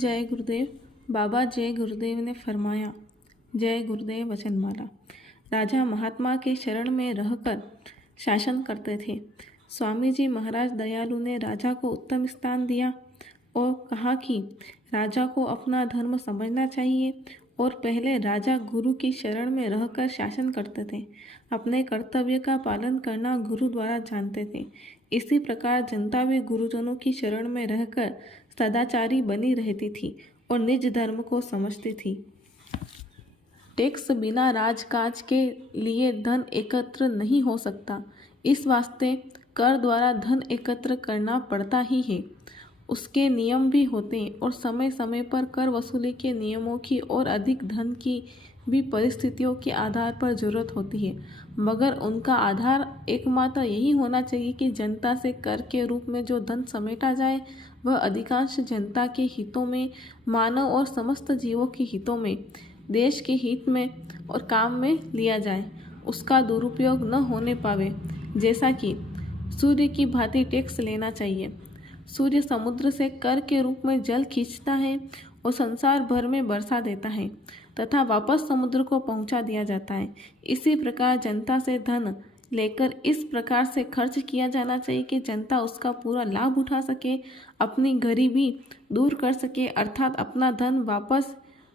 जय गुरुदेव। बाबा जय गुरुदेव ने फरमाया, जय गुरुदेव वचनमाला। राजा महात्मा के शरण में रहकर शासन करते थे। स्वामी जी महाराज दयालु ने राजा को उत्तम स्थान दिया और कहा कि राजा को अपना धर्म समझना चाहिए और पहले राजा गुरु की शरण में रहकर शासन करते थे। अपने कर्तव्य का पालन करना गुरु द्वारा जानते थे। इसी प्रकार जनता भी गुरुजनों की शरण में रहकर सदाचारी बनी रहती थी और निज धर्म को समझती थी। टैक्स बिना राजकाज के लिए धन एकत्र नहीं हो सकता। इस वास्ते कर द्वारा धन एकत्र करना पड़ता ही है। उसके नियम भी होते हैं और समय समय पर कर वसूली के नियमों की और अधिक धन की भी परिस्थितियों के आधार पर जरूरत होती है, मगर उनका आधार एकमात्र यही होना चाहिए कि जनता से कर के रूप में जो धन समेटा जाए वह अधिकांश जनता के हितों में, मानव और समस्त जीवों के हितों में, देश के हित में और काम में लिया जाए, उसका दुरुपयोग न होने पावे। जैसा कि सूर्य की भांति टैक्स लेना चाहिए। सूर्य समुद्र से कर के रूप में जल खींचता है और संसार भर में बरसा देता है तथा वापस समुद्र को पहुंचा दिया जाता है। इसी प्रकार जनता से धन लेकर इस प्रकार से खर्च किया जाना चाहिए कि जनता उसका पूरा लाभ उठा सके, अपनी गरीबी दूर कर सके, अर्थात अपना धन वापस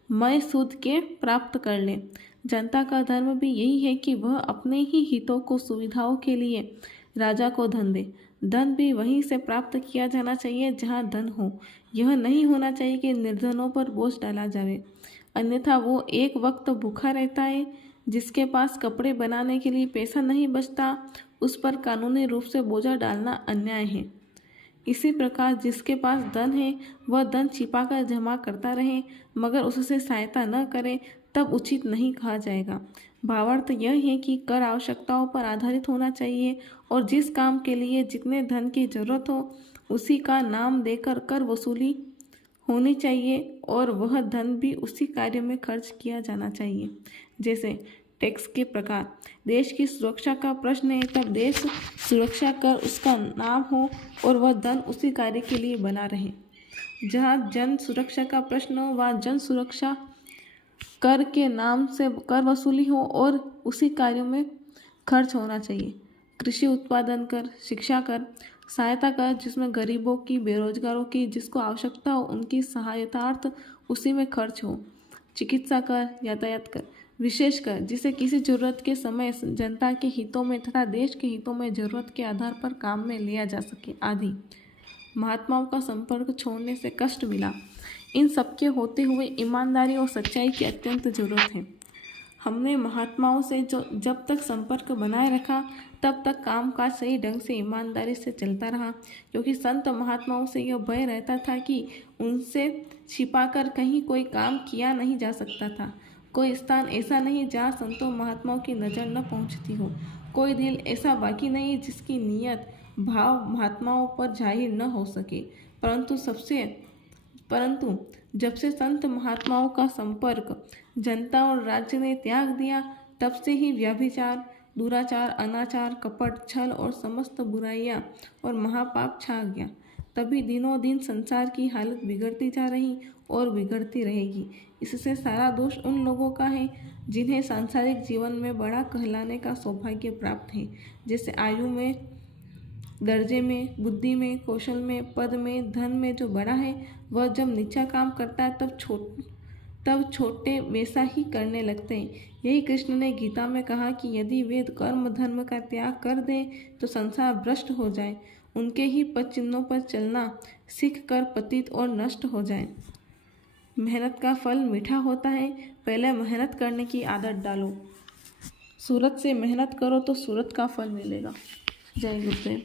मय सूद के प्राप्त कर ले। जनता का धर्म भी यही है कि वह अपने ही हितों को सुविधाओं के लिए राजा को धन दे। धन भी वहीं से प्राप्त किया जाना चाहिए जहाँ धन हो। यह नहीं होना चाहिए कि निर्धनों पर बोझ डाला जाए, अन्यथा वो एक वक्त भूखा रहता है। जिसके पास कपड़े बनाने के लिए पैसा नहीं बचता, उस पर कानूनी रूप से बोझा डालना अन्याय है। इसी प्रकार जिसके पास धन है वह धन छिपाकर जमा करता रहे मगर उससे सहायता न करे, तब उचित नहीं कहा जाएगा। भावार्थ यह है कि कर आवश्यकताओं पर आधारित होना चाहिए और जिस काम के लिए जितने धन की जरूरत हो उसी का नाम देकर कर वसूली होनी चाहिए और वह धन भी उसी कार्य में खर्च किया जाना चाहिए। जैसे टैक्स के प्रकार। देश की सुरक्षा का प्रश्न है तब देश सुरक्षा कर उसका नाम हो और वह धन उसी कार्य के लिए बना रहे। जहाँ जन सुरक्षा का प्रश्न हो वहाँ जन सुरक्षा कर के नाम से कर वसूली हो और उसी कार्यों में खर्च होना चाहिए। कृषि उत्पादन कर, शिक्षा कर, सहायता कर जिसमें गरीबों की, बेरोजगारों की जिसको आवश्यकता हो उनकी सहायतार्थ उसी में खर्च हो। चिकित्सा कर, यातायात कर, विशेष कर जिसे किसी जरूरत के समय जनता के हितों में तथा देश के हितों में जरूरत के आधार पर काम में लिया जा सके आदि। महात्माओं का संपर्क छोड़ने से कष्ट मिला। इन सबके होते हुए ईमानदारी और सच्चाई की अत्यंत जरूरत है। हमने महात्माओं से जब तक संपर्क बनाए रखा तब तक कामकाज सही ढंग से ईमानदारी से चलता रहा, क्योंकि संत महात्माओं से यह भय रहता था कि उनसे छिपाकर कहीं कोई काम किया नहीं जा सकता था। कोई स्थान ऐसा नहीं जहाँ संतों महात्माओं की नज़र न पहुँचती हो, कोई दिल ऐसा बाकी नहीं जिसकी नीयत भाव महात्माओं पर जाहिर न हो सके। परंतु जब से संत महात्माओं का संपर्क जनता और राज्य ने त्याग दिया तब से ही व्यभिचार, दुराचार, अनाचार, कपट, छल और समस्त बुराइयां और महापाप छा गया। तभी दिनों दिन संसार की हालत बिगड़ती जा रही और बिगड़ती रहेगी। इससे सारा दोष उन लोगों का है जिन्हें सांसारिक जीवन में बड़ा कहलाने का सौभाग्य प्राप्त है। जैसे आयु में, दर्जे में, बुद्धि में, कौशल में, पद में, धन में जो बड़ा है वह जब नीचा काम करता है तब छोटे वैसा ही करने लगते हैं। यही कृष्ण ने गीता में कहा कि यदि वेद कर्म धर्म का त्याग कर दें तो संसार भ्रष्ट हो जाए, उनके ही पद चिन्हों पर चलना सीख कर पतित और नष्ट हो जाए। मेहनत का फल मीठा होता है, पहले मेहनत करने की आदत डालो। सूरत से मेहनत करो तो सूरत का फल मिलेगा। जय गुरुदेव।